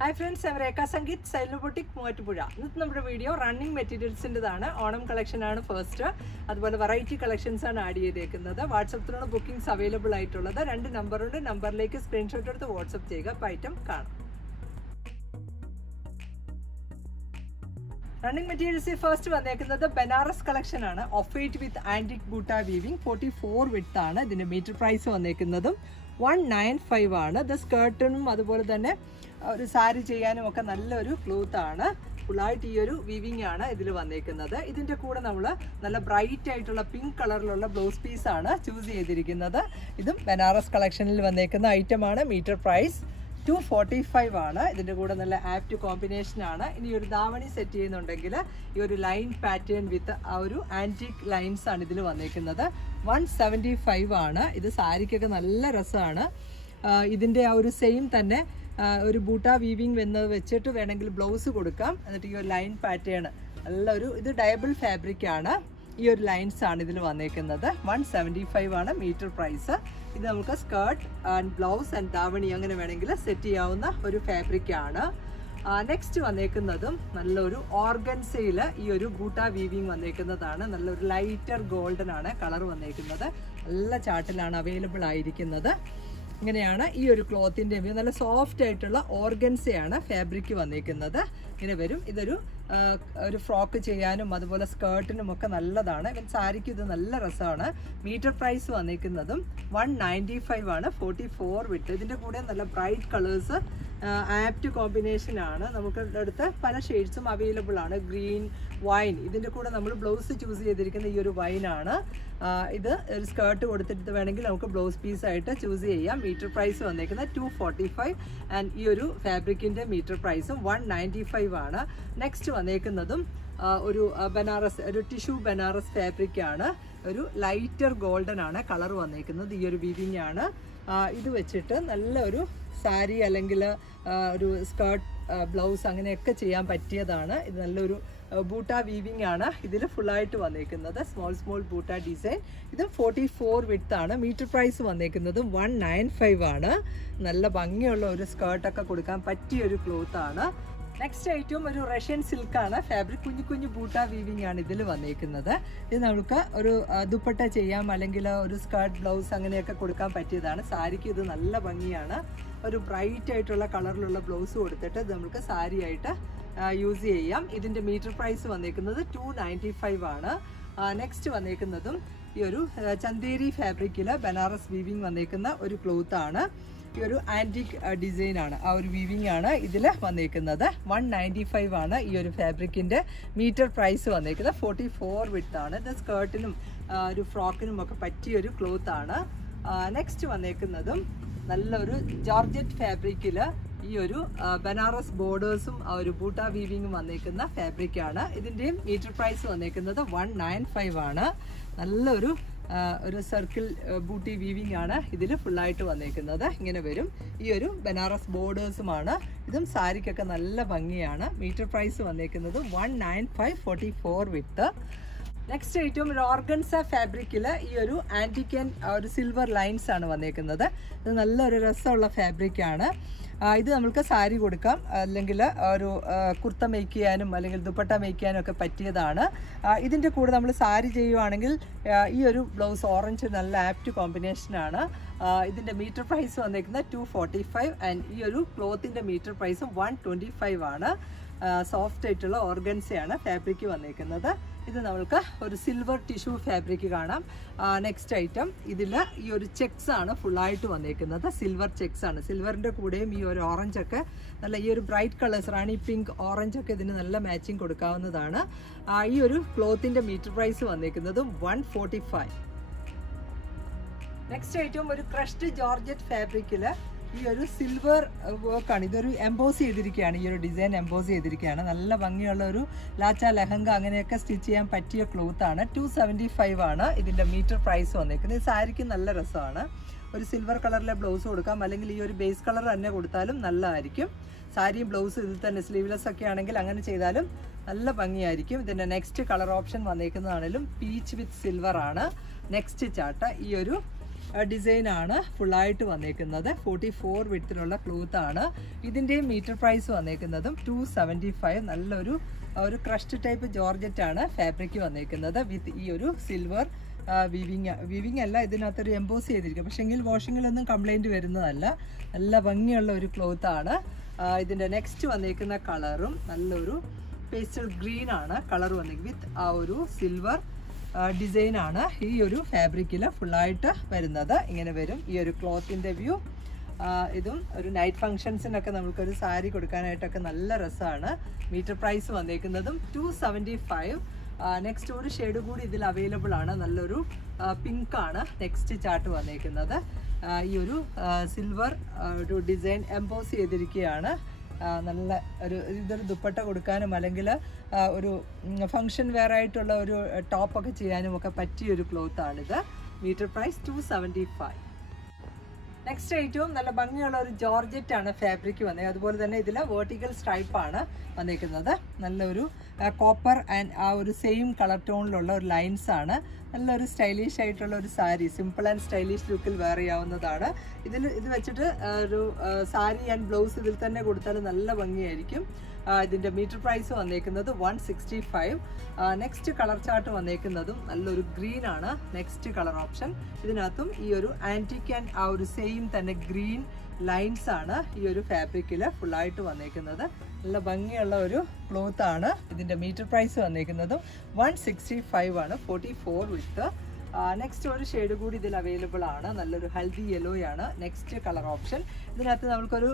Hi friends ഞാൻ Rekha Sangeeth Sailu boutique Muvattupuzha ഇന്നത്തെ നമ്മുടെ വീഡിയോ റണ്ണിങ് മെറ്റീരിയൽസിന്റെതാണ് ഓണം കളക്ഷനാണ് ഫസ്റ്റ് അതുപോലെ വെറൈറ്റി കളക്ഷൻസ് ആണ് ആഡ് ചെയ്തേക്കുന്നത്. വാട്സപ്പിലാണ് ബുക്കിംഗ്സ് അവൈലബിൾ ആയിട്ടുള്ളത്. രണ്ട് നമ്പറുണ്ട് നമ്പറിലേക്ക് സ്ക്രീൻഷോട്ട് എടുത്ത് വാട്സപ്പ് ചെയ്യുക. അപ്പോൾ ഐറ്റം കാണാം. റണ്ണിങ് മെറ്റീരിയൽസിൽ ഫസ്റ്റ് വന്നേക്കുന്നത് ബനാറസ് കളക്ഷൻ ആണ്. Off with antique buta weaving forty four width ആണ്. ഇതിന്റെ മീറ്റർ പ്രൈസ് വന്നേക്കുന്നതും. വൺ നയൻ ഫൈവ് ആണ്. ഇത് സ്കേർട്ടിനും അതുപോലെ തന്നെ ഒരു സാരി ചെയ്യാനും ഒക്കെ നല്ലൊരു ആണ്. ഫുള്ളായിട്ട് ഈ ഒരു വിവിങ് ആണ് ഇതിൽ വന്നേക്കുന്നത്. ഇതിന്റെ കൂടെ നമ്മൾ നല്ല ബ്രൈറ്റ് ആയിട്ടുള്ള പിങ്ക് കളറിലുള്ള ബ്ലൗസ് പീസാണ് ചൂസ് ചെയ്തിരിക്കുന്നത്. ഇതും ബനാറസ് കളക്ഷനിൽ വന്നേക്കുന്ന ഐറ്റമാണ് metre price two forty five ആണ്. ഇതിന്റെ കൂടെ നല്ല ആപ്റ്റ് കോമ്പിനേഷൻ ആണ്. ഇനി ഒരു ദാവണി സെറ്റ് ചെയ്യുന്നുണ്ടെങ്കിൽ ഈ ഒരു ലൈൻ പാറ്റേൺ വിത്ത് ആ ഒരു ആന്റിക് ലൈൻസ് ആണ് ഇതിൽ വന്നേക്കുന്നത്. വൺ സെവന്റി ഫൈവ് ആണ്. ഇത് സാരിക്കൊക്കെ നല്ല രസമാണ്. ഇതിന്റെ ആ ഒരു സെയിം തന്നെ ഒരു ബൂട്ട വീവിങ് വെന്നത് വെച്ചിട്ട് വേണമെങ്കിൽ ബ്ലൗസ് കൊടുക്കാം. എന്നിട്ട് ഈ ഒരു ലൈൻ പാറ്റേൺ നല്ല ഒരു ഇത് ഡയബിൾ ഫാബ്രിക് ആണ്. ഈ ഒരു ലൈൻസ് ആണ് ഇതിൽ വന്നേക്കുന്നത്. വൺ സെവന്റി ഫൈവ് ആണ് മീറ്റർ പ്രൈസ് ഇത് നമുക്ക് skirt and blouse and davani അങ്ങനെ വേണമെങ്കിൽ സെറ്റ് ചെയ്യാവുന്ന ഒരു ഫാബ്രിക് ആണ്. നെക്സ്റ്റ് വന്നേക്കുന്നതും നല്ലൊരു ഓർഗൻസയിൽ ഈ ഒരു ബൂട്ട വീവിങ് വന്നേക്കുന്നതാണ്. നല്ലൊരു ലൈറ്റർ ഗോൾഡൻ ആണ് കളർ വന്നേക്കുന്നത്. നല്ല ചാട്ടിലാണ് അവൈലബിൾ ആയിരിക്കുന്നത്. ഇങ്ങനെയാണ് ഈ ഒരു ക്ലോത്തിന്റെ നല്ല സോഫ്റ്റ് ആയിട്ടുള്ള ഓർഗൻസയാണ് ഫാബ്രിക് വന്നിരിക്കുന്നത്. ഇങ്ങനെ വരും. ഇതൊരു ഒരു ഫ്രോക്ക് ചെയ്യാനും അതുപോലെ സ്കേർട്ടിനും ഒക്കെ നല്ലതാണ്. ഇവൻ സാരിക്ക് ഇത് നല്ല രസമാണ്. മീറ്റർ പ്രൈസ് വന്നിരിക്കുന്നതും വൺ നയന്റി ഫൈവ് ആണ്. Forty four width. ഇതിന്റെ കൂടെ നല്ല ബ്രൈറ്റ് കളേഴ്സ് ആപ്റ്റ് കോമ്പിനേഷൻ ആണ്. നമുക്ക് അടുത്ത് പല ഷെയ്ഡ്സും അവൈലബിൾ ആണ്. Green wine. ഇതിന്റെ കൂടെ നമ്മൾ ബ്ലൗസ് ചൂസ് ചെയ്തിരിക്കുന്ന ഈ ഒരു വൈൻ ആണ്. ഇത് ഒരു സ്കേർട്ട് കൊടുത്തിട്ട് വേണമെങ്കിൽ നമുക്ക് ബ്ലൗസ് പീസ് ആയിട്ട് ചൂസ് ചെയ്യാം. മീറ്റർ പ്രൈസ് വന്നേക്കുന്നത് ടു ഫോർട്ടി ഫൈവ് ആൻഡ് ഈ ഒരു ഫാബ്രിക്കിന്റെ മീറ്റർ പ്രൈസും വൺ നയന്റി ഫൈവ് ആണ്. നെക്സ്റ്റ് വന്നേക്കുന്നതും ഒരു ബനാറസ് ഒരു ടിഷ്യൂ ബനാറസ് ഫാബ്രിക് ആണ്. ഒരു ലൈറ്റർ ഗോൾഡൻ ആണ് കളർ വന്നേക്കുന്നത് ഈ ഒരു വീവിങ് ആണ് ഇത് വെച്ചിട്ട് നല്ല ഒരു സാരി അല്ലെങ്കിൽ ഒരു സ്കേർട്ട് ബ്ലൗസ് അങ്ങനെയൊക്കെ ചെയ്യാൻ പറ്റിയതാണ്. ഇത് നല്ലൊരു ബൂട്ട വീവിംഗ് ആണ്. ഇതിൽ ഫുള്ളായിട്ട് വന്നേക്കുന്നത്. സ്മോൾ സ്മോൾ ബൂട്ട ഡിസൈൻ ഇത് ഫോർട്ടി ഫോർ ആണ്. മീറ്റർ പ്രൈസ് വന്നേക്കുന്നത് വൺ നയൻ ഫൈവ് ആണ്. നല്ല ഭംഗിയുള്ള ഒരു സ്കേർട്ടൊക്കെ കൊടുക്കാൻ പറ്റിയ ഒരു ക്ലോത്ത് ആണ്. നെക്സ്റ്റ് ഐറ്റവും ഒരു റഷ്യൻ സിൽക്കാണ് ഫാബ്രിക് കുഞ്ഞു കുഞ്ഞു ബൂട്ട വീവിംഗ് ആണ് ഇതിൽ വന്നേക്കുന്നത്. ഇത് നമുക്ക് ഒരു ദുപ്പട്ട ചെയ്യാം അല്ലെങ്കിൽ ഒരു സ്കേർട്ട് ബ്ലൗസ് അങ്ങനെയൊക്കെ കൊടുക്കാൻ പറ്റിയതാണ്. സാരിക്ക് ഇത് നല്ല ഭംഗിയാണ്. ഒരു ബ്രൈറ്റ് ആയിട്ടുള്ള കളറിലുള്ള ബ്ലൗസ് കൊടുത്തിട്ട് നമുക്ക് സാരി ആയിട്ട് യൂസ് ചെയ്യാം. ഇതിന്റെ മീറ്റർ പ്രൈസ് വന്നേക്കുന്നത് ടു നയന്റി ഫൈവ് ആണ് നെക്സ്റ്റ് വന്നേക്കുന്നതും ഈ ഒരു ചന്തേരി ഫാബ്രിക്കിൽ ബനാറസ് വീവിങ് വന്നേക്കുന്ന ഒരു ക്ലോത്ത് ആണ്. ഈ ഒരു ആന്റിക് ഡിസൈൻ ആണ്. ആ ഒരു വീവിങ് ആണ് ഇതിൽ വന്നേക്കുന്നത്. വൺ നയന്റി ഫൈവ് ആണ് ഈ ഒരു ഫാബ്രിക്കിന്റെ മീറ്റർ പ്രൈസ് വന്നേക്കുന്നത്. ഫോർട്ടി ഫോർ വിട്ടാണ് ആണ്. ഇത് സ്കേർട്ടിനും ഒരു ഫ്രോക്കിനും ഒക്കെ പറ്റിയൊരു ക്ലോത്ത് ആണ്. നെക്സ്റ്റ് വന്നേക്കുന്നതും നല്ലൊരു ജോർജറ്റ് ഫാബ്രിക്കിൽ ഈ ഒരു ബനാറസ് ബോർഡേഴ്സും ആ ഒരു ബൂട്ട വീവിങ്ങും വന്നേക്കുന്ന ഫാബ്രിക് ആണ് ഇതിന്റെയും മീറ്റർ പ്രൈസ് വന്നേക്കുന്നത് വൺ നയൻ ഫൈവ് ആണ്. നല്ലൊരു ഒരു സർക്കിൾ ബൂട്ടി വീവിംഗ് ആണ് ഇതിൽ ഫുള്ളായിട്ട് വന്നേക്കുന്നത്. ഇങ്ങനെ വരും. ഈ ഒരു ബനാറസ് ബോർഡേഴ്സുമാണ്. ഇതും സാരിക്കൊക്കെ നല്ല ഭംഗിയാണ്. മീറ്റർ പ്രൈസ് വന്നേക്കുന്നത് one nine five forty four width. Next ഏറ്റവും ഒരു ഓർഗൻസ ഫാബ്രിക്കിൽ ഈ ഒരു ആന്റിക്കൻ ഒരു സിൽവർ ലൈൻസ് ആണ് വന്നേക്കുന്നത്. ഇത് നല്ലൊരു രസമുള്ള ഫാബ്രിക്കാണ് ഇത് നമുക്ക് സാരി കൊടുക്കാം. അല്ലെങ്കിൽ ഒരു കുർത്ത ചെയ്യാനും അല്ലെങ്കിൽ ദുപ്പട്ട ചെയ്യാനും ഒക്കെ പറ്റിയതാണ്. ഇതിന്റെ കൂടെ നമ്മൾ സാരി ചെയ്യുവാണെങ്കിൽ ഈ ഒരു ബ്ലൗസ് ഓറഞ്ച് നല്ല ആപ്റ്റ് കോമ്പിനേഷനാണ് ഇതിന്റെ മീറ്റർ പ്രൈസ് വന്നേക്കുന്നത് ടു ഫോർട്ടി ഫൈവ് ആൻഡ് ഈ ഒരു ക്ലോത്തിന്റെ മീറ്റർ പ്രൈസും വൺ ട്വന്റി ഫൈവ് ആണ്. സോഫ്റ്റ് ആയിട്ടുള്ള ഓർഗൻസയാണ് ഫാബ്രിക്ക് വന്നേക്കുന്നത്. ഇത് നമ്മൾക്ക് ഒരു സിൽവർ ടിഷ്യൂ ഫാബ്രിക് കാണാം. നെക്സ്റ്റ് ഐറ്റം ഇതിൽ ഈ ഒരു ചെക്സ് ആണ് ഫുള്ളായിട്ട് വന്നേക്കുന്നത്. സിൽവർ ചെക്സ് ആണ്. സിൽവറിന്റെ കൂടെയും ഈ ഒരു ഓറഞ്ച് ഒക്കെ നല്ല ഈ ഒരു bright colours Rani pink orange ഒക്കെ ഇതിന് നല്ല മാച്ചിങ് കൊടുക്കാവുന്നതാണ്. ഈ ഒരു ക്ലോത്തിന്റെ മീറ്റർ പ്രൈസ് വന്നേക്കുന്നത് one forty five next item ഒരു ക്രഷ്ഡ് ജോർജറ്റ് ഫാബ്രിക്കിൽ ഈ ഒരു സിൽവർ വർക്കാണ് ഇതൊരു എംബോസ് ചെയ്തിരിക്കുകയാണ്. ഈ ഒരു ഡിസൈൻ എംബോസ് ചെയ്തിരിക്കുകയാണ്. നല്ല ഭംഗിയുള്ള ഒരു ലാച്ച ലഹങ്ക അങ്ങനെയൊക്കെ സ്റ്റിച്ച് ചെയ്യാൻ പറ്റിയ ക്ലോത്ത് ആണ്. ടു സെവന്റി ഫൈവ് ആണ് ഇതിന്റെ മീറ്റർ പ്രൈസ് വന്നേക്കുന്നത്. ഈ സാരിക്ക് നല്ല രസമാണ്. ഒരു സിൽവർ കളറിലെ ബ്ലൗസ് കൊടുക്കാം. അല്ലെങ്കിൽ ഈ ഒരു ബേസ് കളർ തന്നെ കൊടുത്താലും നല്ലതായിരിക്കും. സാരിയും ബ്ലൗസ് ഇതിൽ തന്നെ സ്ലീവ്ലെസ് ഒക്കെ ആണെങ്കിൽ അങ്ങനെ ചെയ്താലും നല്ല ഭംഗിയായിരിക്കും. ഇതിന്റെ നെക്സ്റ്റ് കളർ ഓപ്ഷൻ വന്നേക്കുന്നതാണെങ്കിലും പീച്ച് വിത്ത് സിൽവർ ആണ്. നെക്സ്റ്റ് ചാട്ട ഈ ഒരു ഡിസൈൻ ആണ് ഫുള്ളായിട്ട് വന്നേക്കുന്നത്. ഫോർട്ടി ഫോർ വിടത്തിലുള്ള ക്ലോത്ത് ആണ്. ഇതിന്റെയും മീറ്റർ പ്രൈസ് വന്നേക്കുന്നതും ടു സെവന്റി ഫൈവ് നല്ലൊരു ഒരു ക്രഷ്ഡ് ടൈപ്പ് ജോർജറ്റ് ആണ് ഫാബ്രിക് വന്നേക്കുന്നത് വിത്ത് ഈ ഒരു സിൽവർ വിവിങ് വിവിങ് അല്ല ഇതിനകത്തൊരു എംബോസ് ചെയ്തിരിക്കും. പക്ഷേങ്കിൽ വാഷിങ്ങിലൊന്നും കംപ്ലൈന്റ് വരുന്നതല്ല. നല്ല ഭംഗിയുള്ള ഒരു ക്ലോത്ത് ആണ്. ഇതിന്റെ നെക്സ്റ്റ് വന്നേക്കുന്ന കളറും നല്ലൊരു പേസ്റ്റൽ ഗ്രീൻ ആണ്. കളർ വന്നേക്കുന്നത് വിത്ത് ആ ഒരു സിൽവർ ഡിസൈൻ ആണ് ഈ ഒരു ഫാബ്രിക്കിൽ ഫുള്ളായിട്ട് വരുന്നത്. ഇങ്ങനെ വരും. ഈ ഒരു ക്ലോത്തിന്റെ വ്യൂ. ഇതും ഒരു നൈറ്റ് ഫംഗ്ഷൻസിനൊക്കെ നമുക്കൊരു സാരി കൊടുക്കാനായിട്ടൊക്കെ നല്ല രസമാണ് മീറ്റർ പ്രൈസ് വന്നേക്കുന്നതും ടു സെവന്റി ഫൈവ് നെക്സ്റ്റ് ഒരു ഷെയ്ഡ് കൂടി ഇതിൽ അവൈലബിൾ ആണ്. നല്ലൊരു പിങ്ക് ആണ് നെക്സ്റ്റ് ചാർട്ട് വന്നേക്കുന്നത്. ഈ ഒരു സിൽവർ ഒരു ഡിസൈൻ എംപോസ് ചെയ്തിരിക്കുകയാണ് നല്ല ഒരു ഇതൊരു ദുപ്പട്ട കൊടുക്കാനും അല്ലെങ്കിൽ ഒരു ഫങ്ഷൻ വെയർ ആയിട്ടുള്ള ഒരു ടോപ്പൊക്കെ ചെയ്യാനും ഒക്കെ പറ്റിയ ഒരു ക്ലോത്ത് ആണിത്. Metre price two seventy five next ഏറ്റവും നല്ല ഭംഗിയുള്ള ഒരു ജോർജറ്റ് ആണ് ഫാബ്രിക് വന്നത് അതുപോലെ തന്നെ ഇതിൽ വേർട്ടിക്കൽ സ്ട്രൈപ്പാണ് ആണ് വന്നിരിക്കുന്നത് നല്ലൊരു കോപ്പർ ആൻഡ് ആ ഒരു സെയിം കളർ ടോണിലുള്ള ഒരു ലൈൻസ് ആണ്. നല്ലൊരു സ്റ്റൈലിഷ് ആയിട്ടുള്ള ഒരു സാരി സിമ്പിൾ ആൻഡ് സ്റ്റൈലിഷ് ലുക്കിൽ വെയർ ചെയ്യാവുന്നതാണ്. ഇതിൽ ഇത് വെച്ചിട്ട് ഒരു സാരി ആൻഡ് ബ്ലൗസ് ഇതിൽ തന്നെ കൊടുത്താൽ നല്ല ഭംഗിയായിരിക്കും. ഇതിന്റെ മീറ്റർ പ്രൈസ് വന്നേക്കുന്നത് one sixty five next colour chart വന്നേക്കുന്നതും നല്ലൊരു ഗ്രീൻ ആണ്. നെക്സ്റ്റ് കളർ ഓപ്ഷൻ ഇതിനകത്തും ഈ ഒരു ആന്റിക് ആൻഡ് ആ ഒരു സെയിം തന്നെ ഗ്രീൻ ലൈൻസ് ആണ് ഈ ഒരു ഫാബ്രിക്കിൽ ഫുള്ളായിട്ട് വന്നേക്കുന്നത്. നല്ല ഭംഗിയുള്ള ഒരു ക്ലോത്ത് ആണ്. ഇതിന്റെ മീറ്റർ പ്രൈസ് വന്നേക്കുന്നതും വൺ സിക്സ്റ്റി ഫൈവ് ആണ് ഫോർട്ടി ഫോർ വിത്ത് നെക്സ്റ്റ് ഒരു ഷെയ്ഡ് കൂടി ഇതിൽ അവൈലബിൾ ആണ്. നല്ലൊരു ഹെൽത്തി യെല്ലോ ആണ്. നെക്സ്റ്റ് കളർ ഓപ്ഷൻ ഇതിനകത്ത് നമുക്കൊരു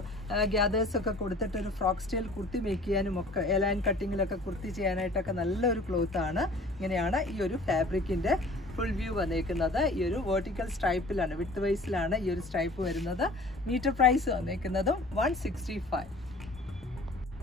ഗ്യാദേഴ്സ് ഒക്കെ കൊടുത്തിട്ട് ഒരു ഫ്രോക്ക് സ്റ്റൈൽ കുർത്തി മേക്ക് ചെയ്യാനും ഒക്കെ എലൈൻ കട്ടിങ്ങിലൊക്കെ കുർത്തി ചെയ്യാനായിട്ടൊക്കെ നല്ലൊരു ക്ലോത്ത് ആണ്. ഇങ്ങനെയാണ് ഈ ഒരു ഫാബ്രിക്കിന്റെ ഫുൾ വ്യൂ വന്നേക്കുന്നത്. ഈ ഒരു വേർട്ടിക്കൽ സ്ട്രൈപ്പിലാണ് വിത്ത് വൈസിലാണ് ഈ ഒരു സ്ട്രൈപ്പ് വരുന്നത്. Metre price വന്നേക്കുന്നതും one sixty five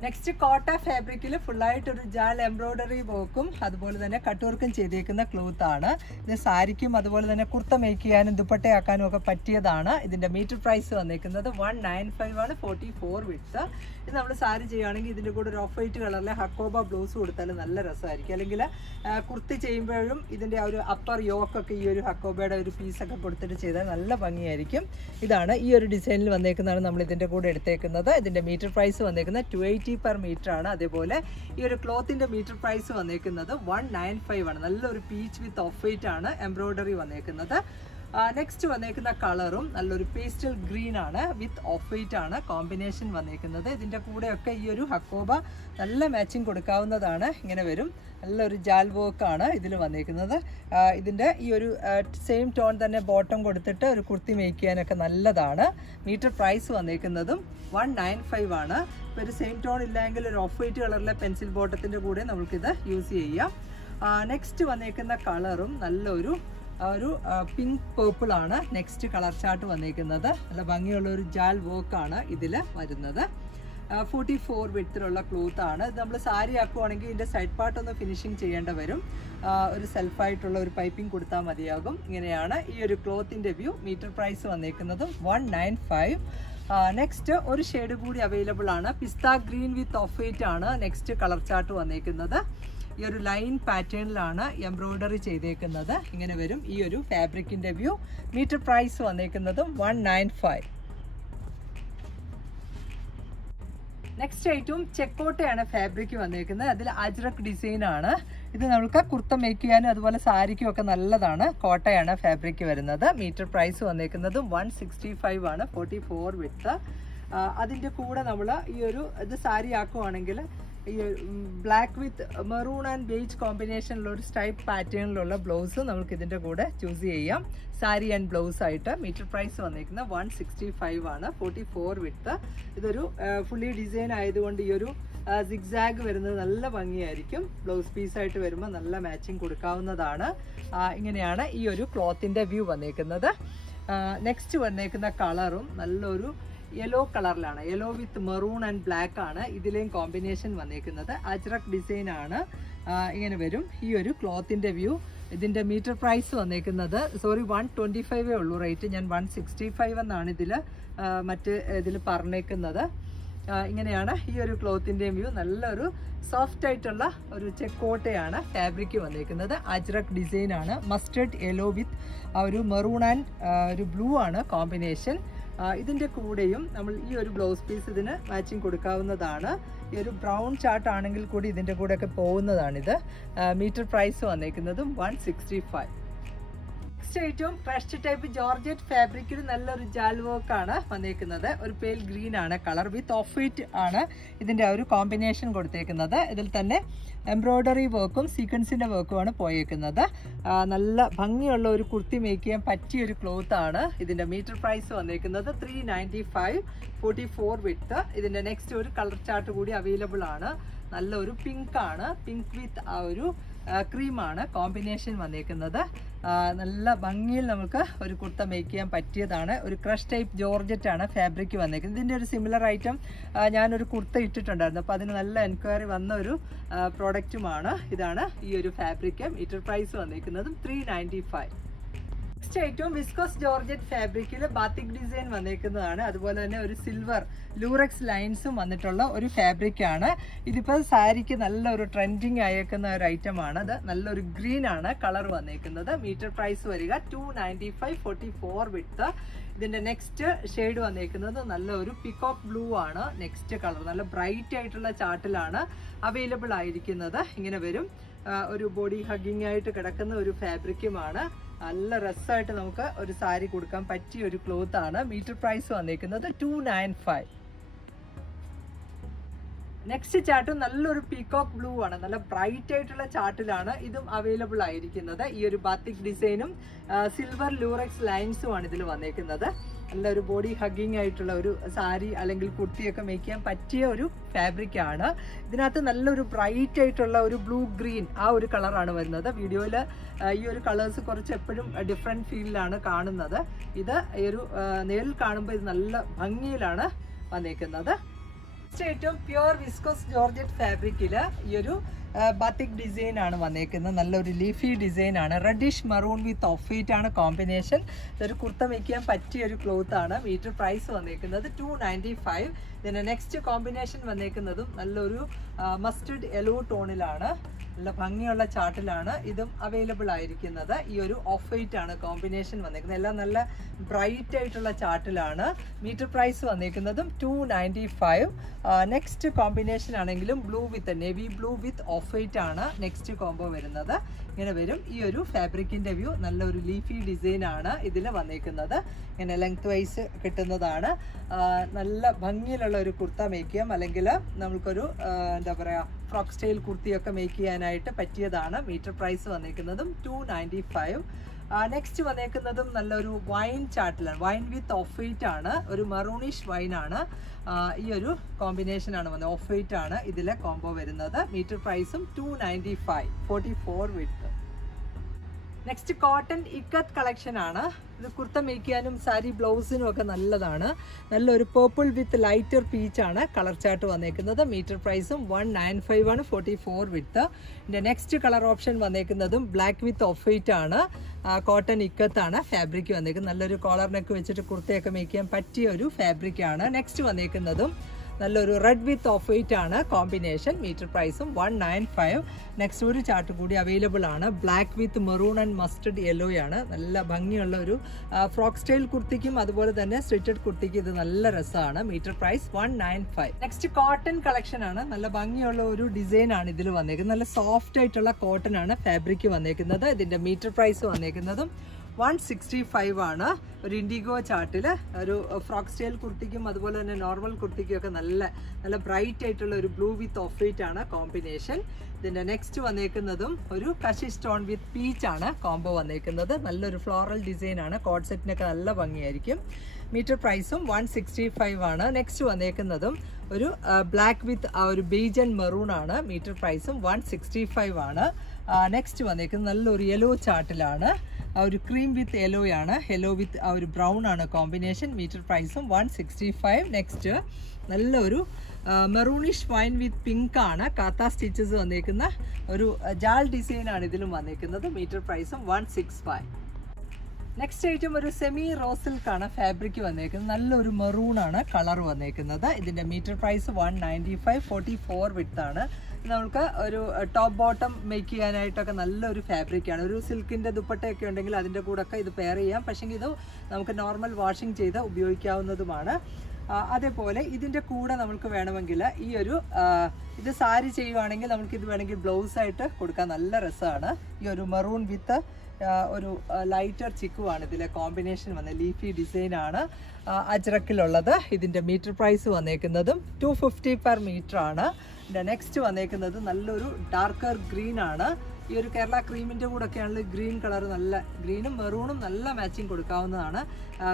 next Kota ഫാബ്രിക്കിൽ ഫുള്ളായിട്ട് ഒരു ജാൽ എംബ്രോയ്ഡറി വർക്കും അതുപോലെ തന്നെ കട്ടുവർക്കും ചെയ്തേക്കുന്ന ക്ലോത്ത് ആണ്. ഇത് സാരിക്കും അതുപോലെ തന്നെ കുർത്ത മേക്ക് ചെയ്യാനും ദുപ്പട്ടയാക്കാനും ഒക്കെ പറ്റിയതാണ്. ഇതിന്റെ മീറ്റർ പ്രൈസ് വന്നേക്കുന്നത് വൺ നയൻ ഫൈവ് ആണ് ഫോർട്ടി ഫോർ വിട്സ് ഇത് നമ്മൾ സാരി ചെയ്യുകയാണെങ്കിൽ ഇതിന്റെ കൂടെ ഒരു ഓഫ് വൈറ്റ് കളറിലെ ഹക്കോബ ബ്ലൗസ് കൊടുത്താൽ നല്ല രസമായിരിക്കും. അല്ലെങ്കിൽ കുർത്തി ചെയ്യുമ്പോഴും ഇതിന്റെ ഒരു അപ്പർ യോക്കൊക്കെ ഈ ഒരു ഹക്കോബയുടെ ഒരു പീസൊക്കെ കൊടുത്തിട്ട് ചെയ്താൽ നല്ല ഭംഗിയായിരിക്കും. ഇതാണ് ഈ ഒരു ഡിസൈനിൽ വന്നേക്കുന്നതാണ് നമ്മൾ ഇതിന്റെ കൂടെ എടുത്തേക്കുന്നത്. ഇതിന്റെ മീറ്റർ പ്രൈസ് വന്നേക്കുന്നത് ടു പെർ മീറ്റർ ആണ്. അതേപോലെ ഈ ഒരു ക്ലോത്തിന്റെ മീറ്റർ പ്രൈസ് വന്നേക്കുന്നത് വൺ നയൻ ഫൈവ് ആണ്. നല്ലൊരു പീച്ച് വിത്ത് ഓഫ് വൈറ്റ് ആണ് എംബ്രോയിഡറി വന്നേക്കുന്നത്. നെക്സ്റ്റ് വന്നേക്കുന്ന കളറും നല്ലൊരു പേസ്റ്റൽ ഗ്രീൻ ആണ് വിത്ത് ഓഫ് വൈറ്റ് ആണ് കോമ്പിനേഷൻ വന്നേക്കുന്നത്. ഇതിന്റെ കൂടെയൊക്കെ ഈ ഒരു ഹക്കോബ നല്ല മാച്ചിങ് കൊടുക്കാവുന്നതാണ്. ഇങ്ങനെ വരും. നല്ലൊരു ജാൽ വർക്കാണ് ഇതിൽ വന്നേക്കുന്നത്. ഇതിന്റെ ഈ ഒരു സെയിം ടോൺ തന്നെ ബോട്ടം കൊടുത്തിട്ട് ഒരു കുർത്തി മേക്ക് ചെയ്യാനൊക്കെ നല്ലതാണ്. മീറ്റർ പ്രൈസ് വന്നേക്കുന്നതും വൺ നയൻ ഫൈവ് ആണ്. ഇപ്പോൾ ഒരു സെയിം ടോൺ ഇല്ലെങ്കിൽ ഒരു ഓഫ് വൈറ്റ് കളറിലെ പെൻസിൽ ബോട്ടത്തിന്റെ കൂടെ നമുക്കിത് യൂസ് ചെയ്യാം. നെക്സ്റ്റ് വന്നേക്കുന്ന കളറും നല്ലൊരു ഒരു പിങ്ക് പേർപ്പിൾ ആണ് നെക്സ്റ്റ് കളർ ചാർട്ട് വന്നിരിക്കുന്നത്. നല്ല ഭംഗിയുള്ള ഒരു ജാൽ വർക്കാണ് ഇതിൽ വരുന്നത്. ഫോർട്ടി ഫോർ വിടത്തിലുള്ള ക്ലോത്ത് ആണ്. ഇത് നമ്മൾ സാരി ആക്കുവാണെങ്കിൽ ഇതിന്റെ സൈഡ് പാർട്ട് ഒന്ന് ഫിനിഷിങ് ചെയ്യേണ്ട വരും. ഒരു സെൽഫായിട്ടുള്ള ഒരു പൈപ്പിംഗ് കൊടുത്താൽ മതിയാകും. ഇങ്ങനെയാണ് ഈ ഒരു ക്ലോത്തിന്റെ വ്യൂ മീറ്റർ പ്രൈസ് വന്നേക്കുന്നത് വൺ നയൻ ഫൈവ് നെക്സ്റ്റ് ഒരു ഷെയ്ഡ് കൂടി അവൈലബിൾ ആണ്. Pista green with off white ആണ് നെക്സ്റ്റ് കളർ ചാർട്ട് വന്നേക്കുന്നത് ഈ ഒരു ലൈൻ പാറ്റേണിലാണ് എംബ്രോയിഡറി ചെയ്തേക്കുന്നത്. ഇങ്ങനെ വരും. ഈ ഒരു ഫാബ്രിക്കിന്റെ വ്യൂ മീറ്റർ പ്രൈസ് വന്നേക്കുന്നതും വൺ നയൻ ഫൈവ് നെക്സ്റ്റ് ഐറ്റവും ചെക്കോട്ടയാണ് ഫാബ്രിക് വന്നേക്കുന്നത്. അതിൽ അജ്രക് ഡിസൈൻ ആണ്. ഇത് നമുക്ക് കുർത്ത മേക്ക് ചെയ്യാനും അതുപോലെ സാരിക്കും ഒക്കെ നല്ലതാണ്. കോട്ടയാണ് ഫാബ്രിക് വരുന്നത്. മീറ്റർ പ്രൈസ് വന്നേക്കുന്നത് വൺ സിക്സ്റ്റി ഫൈവ് ആണ്. ഫോർട്ടി ഫോർ വിത്ത് അതിന്റെ കൂടെ നമ്മൾ ഈ ഒരു ഇത് sari ആക്കുവാണെങ്കിൽ black with maroon and beige കോമ്പിനേഷനിലുള്ള ഒരു സ്ട്രൈപ്പ് പാറ്റേണിലുള്ള ബ്ലൗസ് നമുക്ക് ഇതിന്റെ കൂടെ ചൂസ് ചെയ്യാം. സാരി ആൻഡ് ബ്ലൗസ് ആയിട്ട് മീറ്റർ പ്രൈസ് വന്നിരിക്കുന്നത് വൺ സിക്സ്റ്റി ഫൈവ് ആണ്. ഫോർട്ടി ഫോർ വിത്ത് ഇതൊരു ഫുള്ളി ഡിസൈൻ ആയതുകൊണ്ട് ഈ ഒരു സിഗ്സാഗ് വരുന്നത് നല്ല ഭംഗിയായിരിക്കും. ബ്ലൗസ് പീസായിട്ട് വരുമ്പോൾ നല്ല മാച്ചിങ് കൊടുക്കാവുന്നതാണ്. ഇങ്ങനെയാണ് ഈ ഒരു ക്ലോത്തിന്റെ വ്യൂ വന്നേക്കുന്നത്. നെക്സ്റ്റ് വന്നേക്കുന്ന കളറും നല്ലൊരു യെല്ലോ കളറിലാണ്. Yellow with maroon and black ആണ് ഇതിലെയും കോമ്പിനേഷൻ വന്നേക്കുന്നത്. അജ്രക് ഡിസൈൻ ആണ്. ഇങ്ങനെ വരും. ഈ ഒരു ക്ലോത്തിന്റെ വ്യൂ. ഇതിന്റെ മീറ്റർ പ്രൈസ് വന്നേക്കുന്നത് സോറി വൺ ട്വന്റി ഫൈവേ ഉള്ളൂ റേറ്റ്. ഞാൻ വൺ സിക്സ്റ്റി ഫൈവ് എന്നാണ് ഇതിൽ മറ്റ് ഇതിൽ പറഞ്ഞേക്കുന്നത്. ഇങ്ങനെയാണ് ഈ ഒരു ക്ലോത്തിന്റെയും വ്യൂ. നല്ലൊരു സോഫ്റ്റ് ആയിട്ടുള്ള ഒരു ചെക്കോട്ടയാണ് ഫാബ്രിക് വന്നിരിക്കുന്നത് അജ്രക് ഡിസൈനാണ് ആണ്. മസ്റ്റർഡ് യെല്ലോ വിത്ത് ഒരു മെറൂൺ ആൻഡ് ഒരു ബ്ലൂ ആണ് കോമ്പിനേഷൻ. ഇതിന്റെ കൂടെയും നമ്മൾ ഈ ഒരു ബ്ലൗസ് പീസ് ഇതിന് മാച്ചിങ് കൊടുക്കാവുന്നതാണ്. ഈ ഒരു ബ്രൗൺ ചാർട്ട് ആണെങ്കിൽ കൂടി ഇതിന്റെ കൂടെയൊക്കെ പോകുന്നതാണിത്. Metre price വന്നേക്കുന്നതും one sixty five next crushed type georgette ഫാബ്രിക്കിൽ നല്ലൊരു ജാൽ ആണ് വന്നേക്കുന്നത്. ഒരു പേൽ ഗ്രീൻ ആണ് കളർ വിത്ത് ഓഫ് വൈറ്റ് ആണ് ഇതിന്റെ ഒരു കോമ്പിനേഷൻ കൊടുത്തേക്കുന്നത്. ഇതിൽ തന്നെ എംബ്രോയ്ഡറി വർക്കും സീക്വൻസിന്റെ വർക്കുമാണ് പോയേക്കുന്നത്. നല്ല ഭംഗിയുള്ള ഒരു കുർത്തി മേക്ക് ചെയ്യാൻ പറ്റിയ ഒരു ക്ലോത്ത് ആണ് ഇതിന്റെ മീറ്റർ പ്രൈസ് വന്നേക്കുന്നത് three ninety five forty four width ഇതിന്റെ നെക്സ്റ്റ് ഒരു കളർ ചാർട്ട് കൂടി അവൈലബിൾ ആണ്. നല്ലൊരു പിങ്ക് ആണ്. പിങ്ക് വിത്ത് ആ ഒരു ക്രീമാണ് കോമ്പിനേഷൻ വന്നേക്കുന്നത്. നല്ല ഭംഗിയിൽ നമുക്ക് ഒരു കുർത്ത മേക്ക് ചെയ്യാൻ പറ്റിയതാണ്. ഒരു ക്രഷ് ടൈപ്പ് ജോർജറ്റ് ആണ് ഫാബ്രിക് വന്നേക്കുന്നത്. ഇതിന്റെ ഒരു സിമിലർ ഐറ്റം ഞാനൊരു കുർത്ത ഇട്ടിട്ടുണ്ടായിരുന്നു. അപ്പോൾ അതിന് നല്ല എൻക്വയറി വന്ന ഒരു പ്രോഡക്റ്റുമാണ് ഇതാണ് ഈ ഒരു ഫാബ്രിക് മീറ്റർ പ്രൈസ് വന്നേക്കുന്നതും ത്രീ നയന്റി ഫൈവ് നെക്സ്റ്റ് ഏറ്റവും വിസ്കോസ് ജോർജറ്റ് ഫാബ്രിക്കിൽ ബാത്തിക് ഡിസൈൻ വന്നേക്കുന്നതാണ്. അതുപോലെ തന്നെ ഒരു സിൽവർ ലൂറക്സ് ലൈൻസും വന്നിട്ടുള്ള ഒരു ഫാബ്രിക്കാണ് ഇതിപ്പോൾ സാരിക്ക് നല്ലൊരു ട്രെൻഡിങ് ആയേക്കുന്ന ഒരു ഐറ്റം ആണ്. അത് നല്ലൊരു ഗ്രീൻ ആണ് കളർ വന്നേക്കുന്നത്. മീറ്റർ പ്രൈസ് വരിക two ninety five forty four വിട്ട് ഇതിന്റെ നെക്സ്റ്റ് ഷെയ്ഡ് വന്നേക്കുന്നത് നല്ല ഒരു പിക്കോക്ക് ബ്ലൂ ആണ്. നെക്സ്റ്റ് കളർ നല്ല ബ്രൈറ്റ് ആയിട്ടുള്ള ചാർട്ടിലാണ് അവൈലബിൾ ആയിരിക്കുന്നത്. ഇങ്ങനെ വരും. ഒരു ബോഡി ഹഗ്ഗിംഗ് ആയിട്ട് കിടക്കുന്ന ഒരു ഫാബ്രിക്കുമാണ് നല്ല രസമായിട്ട് നമുക്ക് ഒരു സാരി കൊടുക്കാൻ പറ്റിയ ഒരു ക്ലോത്ത് ആണ്. മീറ്റർ പ്രൈസ് വന്നിരിക്കുന്നത് two nine five next chart നല്ലൊരു പീകോക്ക് ബ്ലൂ ആണ്. നല്ല ബ്രൈറ്റ് ആയിട്ടുള്ള ചാർട്ടിലാണ് ഇതും അവൈലബിൾ ആയിരിക്കുന്നത്. ഈ ഒരു ബാത്തിക് ഡിസൈനും സിൽവർ ലൂറക്സ് ലൈൻസും ആണ് ഇതിൽ വന്നേക്കുന്നത്. നല്ലൊരു ബോഡി ഹഗ്ഗിങ് ആയിട്ടുള്ള ഒരു സാരി അല്ലെങ്കിൽ കുർത്തിയൊക്കെ മേക്ക് ചെയ്യാൻ പറ്റിയ ഒരു ഫാബ്രിക് ആണ്. ഇതിനകത്ത് നല്ലൊരു ബ്രൈറ്റ് ആയിട്ടുള്ള ഒരു ബ്ലൂ ഗ്രീൻ ആ ഒരു കളറാണ് വരുന്നത്. വീഡിയോയിൽ ഈ ഒരു കളേഴ്സ് കുറച്ച് എപ്പോഴും ഡിഫറെന്റ് ഫീലിലാണ് കാണുന്നത്. ഇത് ഈ ഒരു നേരിൽ കാണുമ്പോൾ ഇത് നല്ല ഭംഗിയിലാണ് വന്നേക്കുന്നത്. ഏറ്റവും പ്യുവർ വിസ്കോസ് ജോർജറ്റ് ഫാബ്രിക്കിൽ ഈ ഒരു ബാത്തിക് ഡിസൈൻ ആണ് വന്നേക്കുന്നത്. നല്ലൊരു ലീഫി ഡിസൈൻ ആണ്. Reddish maroon with off white ആണ് കോമ്പിനേഷൻ ഇതൊരു കുർത്ത വയ്ക്കാൻ പറ്റിയ ഒരു ക്ലോത്ത് ആണ്. മീറ്റർ പ്രൈസ് വന്നേക്കുന്നത് ടു നയന്റി ഫൈവ് ഇതിന്റെ നെക്സ്റ്റ് കോമ്പിനേഷൻ വന്നേക്കുന്നതും നല്ലൊരു മസ്റ്റർഡ് യെല്ലോ ടോണിലാണ് നല്ല ഭംഗിയുള്ള ചാർട്ടിലാണ് ഇതും അവൈലബിൾ ആയിരിക്കുന്നത്. ഈ ഒരു ഓഫ് വൈറ്റ് ആണ് കോമ്പിനേഷൻ വന്നേക്കുന്നത്. എല്ലാം നല്ല ബ്രൈറ്റ് ആയിട്ടുള്ള ചാർട്ടിലാണ് metre price വന്നേക്കുന്നതും two ninety five next combination ആണെങ്കിലും blue with navy blue with off white ആണ്. നെക്സ്റ്റ് കോംബോ വരുന്നത്. ഇങ്ങനെ വരും. ഈ ഒരു ഫാബ്രിക്കിന്റെ വ്യൂ നല്ലൊരു ലീഫി ഡിസൈൻ ആണ് ഇതിൽ വന്നേക്കുന്നത്. ഇങ്ങനെ ലെങ്ത് വൈസ് കിട്ടുന്നതാണ്. നല്ല ഭംഗിയിലുള്ള ഒരു കുർത്ത മേക്ക് ചെയ്യാം. അല്ലെങ്കിൽ നമുക്കൊരു എന്താ പറയുക ഫ്രോക്ക് സ്റ്റൈൽ കുർത്തിയൊക്കെ മേക്ക് ചെയ്യാനായിട്ട് പറ്റിയതാണ്. മീറ്റർ പ്രൈസ് വന്നേക്കുന്നതും ടു നയന്റി ഫൈവ് നെക്സ്റ്റ് വന്നേക്കുന്നതും നല്ലൊരു വൈൻ ചാർട്ടിലാണ് വൈൻ വിത്ത് ഓഫ് വൈറ്റ് ആണ്. ഒരു മറൂണിഷ് വൈൻ ആണ്. ഈ ഒരു കോമ്പിനേഷൻ ആണ് വന്നത്. ഓഫ് വൈറ്റ് ആണ് ഇതിലെ കോംബോ വരുന്നത്. മീറ്റർ പ്രൈസും two ninety five forty four with next cotton ikat collection ആണ്. ഇത് കുർത്ത മേക്ക് സാരി ബ്ലൗസിനും ഒക്കെ നല്ലതാണ്. നല്ലൊരു പേർപ്പിൾ വിത്ത് ലൈറ്റർ പീച്ച് ആണ് കളർ ചാർട്ട് വന്നേക്കുന്നത്. മീറ്റർ പ്രൈസും വൺ നയൻ ഫൈവ് ആണ് ഫോർട്ടി ഫോർ വിത്ത് ഇതിന്റെ നെക്സ്റ്റ് കളർ ഓപ്ഷൻ വന്നേക്കുന്നതും ബ്ലാക്ക് വിത്ത് ഓഫ് വൈറ്റ് ആണ് കോട്ടൺ ഇക്കത്താണ് ഫാബ്രിക് വന്നേക്കുന്നത്. നല്ലൊരു കോളറിനൊക്കെ നെക്ക് വെച്ചിട്ട് കുർത്തയൊക്കെ ചെയ്യാൻ പറ്റിയ ഒരു ഫാബ്രിക് ആണ്. നെക്സ്റ്റ് വന്നേക്കുന്നതും നല്ലൊരു റെഡ് വിത്ത് ഓഫ് വൈറ്റ് ആണ്. കോമ്പിനേഷൻ മീറ്റർ പ്രൈസും വൺ നയൻ ഫൈവ് നെക്സ്റ്റ് ഒരു ചാർട്ട് കൂടി അവൈലബിൾ ആണ്. Black with maroon and mustard yellow ആണ്. നല്ല ഭംഗിയുള്ള ഒരു ഫ്രോക്ക് സ്റ്റൈൽ കുർത്തിക്കും അതുപോലെ തന്നെ സ്റ്റിറ്റഡ് കുർത്തിക്കും ഇത് നല്ല രസമാണ്. Metre price one nine five next cotton collection ആണ്. നല്ല ഭംഗിയുള്ള ഒരു ഡിസൈൻ ആണ് ഇതിൽ വന്നേക്കുന്നത്. നല്ല സോഫ്റ്റ് ആയിട്ടുള്ള കോട്ടൺ ആണ് ഫാബ്രിക് വന്നേക്കുന്നത്. ഇതിന്റെ മീറ്റർ പ്രൈസ് വന്നേക്കുന്നതും വൺ സിക്സ്റ്റി ഫൈവ് ആണ്. ഒരു ഇൻഡിഗോ ചാർട്ടിൽ ഒരു ഫ്രോക്ക് സ്റ്റൈൽ കുർത്തിക്കും അതുപോലെ തന്നെ നോർമൽ കുർത്തിക്കും ഒക്കെ നല്ല നല്ല ബ്രൈറ്റ് ആയിട്ടുള്ള ഒരു ബ്ലൂ വിത്ത് ഓഫ് വൈറ്റ് ആണ് കോമ്പിനേഷൻ ഇതിന്റെ നെക്സ്റ്റ് വന്നേക്കുന്നതും ഒരു കഷി സ്റ്റോൺ വിത്ത് പീച്ച് ആണ് കോംബോ വന്നേക്കുന്നത്. നല്ലൊരു ഫ്ലോറൽ ഡിസൈൻ ആണ്. കോഡ് സെറ്റിനൊക്കെ നല്ല ഭംഗിയായിരിക്കും. മീറ്റർ പ്രൈസും വൺ സിക്സ്റ്റി ഫൈവ് ആണ്. നെക്സ്റ്റ് വന്നേക്കുന്നതും ഒരു ബ്ലാക്ക് വിത്ത് ആ ഒരു ബേജ് ആൻഡ് മെറൂൺ ആണ്. മീറ്റർ പ്രൈസും വൺ സിക്സ്റ്റി ഫൈവ് ആണ്. നെക്സ്റ്റ് വന്നേക്കുന്നത് നല്ലൊരു യെല്ലോ ചാർട്ടിലാണ് ആ ഒരു ക്രീം വിത്ത് യെല്ലോ ആണ്. യെല്ലോ വിത്ത് ആ ഒരു ബ്രൗൺ ആണ് കോമ്പിനേഷൻ മീറ്റർ പ്രൈസും വൺ സിക്സ്റ്റി ഫൈവ് നെക്സ്റ്റ് നല്ലൊരു മെറൂണിഷ് വൈൻ വിത്ത് പിങ്ക് ആണ്. കാത്ത സ്റ്റിച്ചസ് വന്നേക്കുന്ന ഒരു ജാൾ ഡിസൈൻ ആണ് ഇതിലും വന്നേക്കുന്നത്. മീറ്റർ പ്രൈസും one six five next item ഒരു സെമി റോസിൽക്കാണ് ഫാബ്രിക് വന്നേക്കുന്നത്. നല്ലൊരു മെറൂൺ ആണ് കളർ വന്നേക്കുന്നത്. ഇതിന്റെ metre price one ninety five forty four with ആണ്. നമുക്ക് ഒരു ടോപ്പ് ബോട്ടം മേക്ക് ചെയ്യാനായിട്ടൊക്കെ നല്ലൊരു ഫാബ്രിക്കാണ് ഒരു സിൽക്കിന്റെ ദുപ്പട്ടയൊക്കെ ഉണ്ടെങ്കിൽ അതിന്റെ കൂടെ ഒക്കെ ഇത് പെയർ ചെയ്യാം. പക്ഷേ ഇത് നമുക്ക് നോർമൽ വാഷിംഗ് ചെയ്ത് ഉപയോഗിക്കാവുന്നതുമാണ്. അതേപോലെ ഇതിന്റെ കൂടെ നമുക്ക് വേണമെങ്കിൽ ഈ ഒരു ഇത് സാരി ചെയ്യുവാണെങ്കിൽ നമുക്ക് ഇത് വേണമെങ്കിൽ ബ്ലൗസ് ആയിട്ട് കൊടുക്കാൻ നല്ല രസമാണ്. ഈ ഒരു മെറൂൺ വിത്ത് ഒരു ലൈറ്റർ ചിക്കുവാണ് ഇതിലെ കോമ്പിനേഷൻ വന്ന ലീഫി ഡിസൈൻ ആണ് അജ്രക്കിലുള്ളത്. ഇതിന്റെ മീറ്റർ പ്രൈസ് വന്നേക്കുന്നതും ടു ഫിഫ്റ്റി പെർ മീറ്റർ ആണ്. നെക്സ്റ്റ് വന്നേക്കുന്നത് നല്ലൊരു ഡാർക്കർ ഗ്രീൻ ആണ്. ഈ ഒരു കേരള ക്രീമിന്റെ ആണെങ്കിൽ ഗ്രീൻ കളർ നല്ല ഗ്രീനും മെറൂണും നല്ല മാച്ചിങ് കൊടുക്കാവുന്നതാണ്.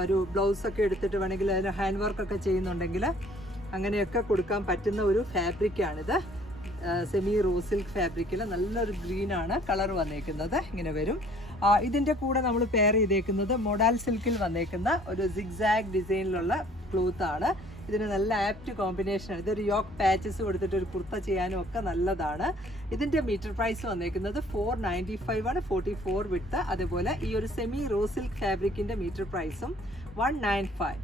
ഒരു ബ്ലൗസ് ഒക്കെ എടുത്തിട്ട് വേണമെങ്കിൽ അതിന് ഹാൻഡ് വർക്ക് ഒക്കെ ചെയ്യുന്നുണ്ടെങ്കിൽ അങ്ങനെയൊക്കെ കൊടുക്കാൻ പറ്റുന്ന ഒരു ഫാബ്രിക്കാണിത് സെമി റോ സിൽക്ക് ഫാബ്രിക്കിൽ നല്ലൊരു ഗ്രീൻ ആണ് കളർ വന്നേക്കുന്നത്. ഇങ്ങനെ വരും. ഇതിന്റെ കൂടെ നമ്മൾ പെയർ ചെയ്തേക്കുന്നത് മൊഡാൽ സിൽക്കിൽ വന്നേക്കുന്ന ഒരു സിഗ്സാഗ് ഡിസൈനിലുള്ള ക്ലോത്ത് ആണ്. ഇതിന് നല്ല ആപ്റ്റ് കോമ്പിനേഷൻ ആണ്. ഇതൊരു യോക്ക് പാച്ചസ് കൊടുത്തിട്ട് ഒരു കുർത്ത ചെയ്യാനും ഒക്കെ നല്ലതാണ്. ഇതിന്റെ മീറ്റർ പ്രൈസ് വന്നേക്കുന്നത് ഫോർ നയന്റി ഫൈവ് ആണ് ഫോർട്ടി ഫോർ വിട്ട് അതേപോലെ ഈ ഒരു സെമി റോസിൽ ഫാബ്രിക്കിന്റെ മീറ്റർ പ്രൈസും വൺ നയൻ ഫൈവ്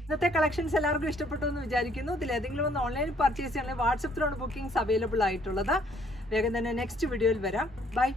ഇന്നത്തെ കളക്ഷൻസ് എല്ലാവർക്കും ഇഷ്ടപ്പെട്ടു എന്ന് വിചാരിക്കുന്നു. ഇതിൽ ഏതെങ്കിലും ഒന്ന് ഓൺലൈൻ പർച്ചേസ് ചെയ്യണമെങ്കിൽ വാട്സപ്പിലാണ് ബുക്കിംഗ്സ് അവൈലബിൾ ആയിട്ടുള്ളത്. വേഗം തന്നെ നെക്സ്റ്റ് വീഡിയോയിൽ വരാം. ബൈ